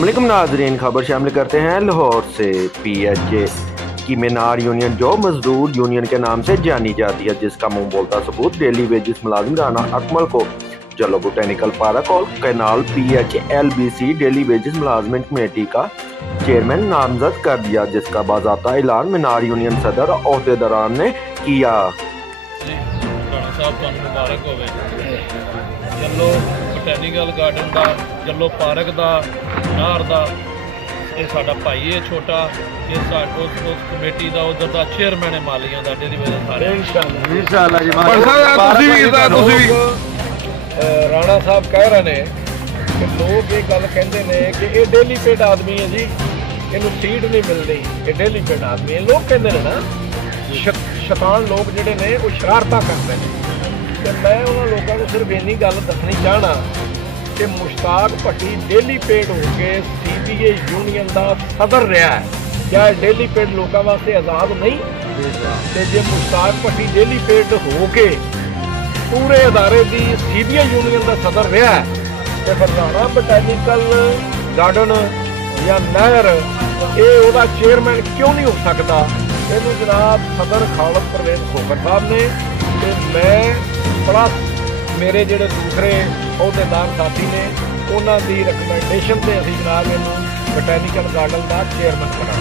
अस्सलाम वालेकुम नाजरीन, खबर शामिल करते हैं लाहौर से। PHA की मीनार यूनियन जो मजदूर यूनियन के नाम से जानी जाती है, जिसका मुंह बोलता सबूत डेली वेजेस मुलाजिम राना अकमल को जलो बोटेनिकल पार्क और canal PHA LBC daily wages मुलाजमत कमेटी का चेयरमैन नामजद कर दिया, जिसका बाज़ाब्ता ऐलान मीनार यूनियन सदर अहदेदारान ने किया। जलो बोटैनिकल गार्डन का जलो पार्क का मीनार का ये साडा भाई है छोटा, ये उस कमेटी का उधर का चेयरमैन है मालिया का डेली वेजेस राणा साहब कह रहे हैं कि लोग ये गल कहते हैं कि ये डेली पेड आदमी है जी, इन्हू सीट नहीं मिलती, ये डेली पेड आदमी है। लोग कहते हैं ना शैतान लोग जिहड़े ने वो शरारतां करते हैं। तो मैं उन्होंने लोगों को सिर्फ इन्नी गल दसनी चाहना कि मुश्ताक भट्टी डेली पेड होके CBA यूनियन का सदर रहा है। क्या डेली पेड लोगों वास्ते आज़ाद नहीं? तो जे मुश्ताक भट्टी डेली पेड होके पूरे अदारे की CBA यूनियन का सदर रहा है, तो फिर राणा बोटैनिकल गार्डन या नहर ये वह चेयरमैन क्यों नहीं हो सकता? इनू जनाब सदर खालिद परवेज खोखर साहब ने ते मैं प्लस मेरे जोड़े दूसरे अहदेदार साथी ने उन्होंने रिकमेंडेशन से असी जनाब इनू बोटैनिकल गार्डन का चेयरमैन बना।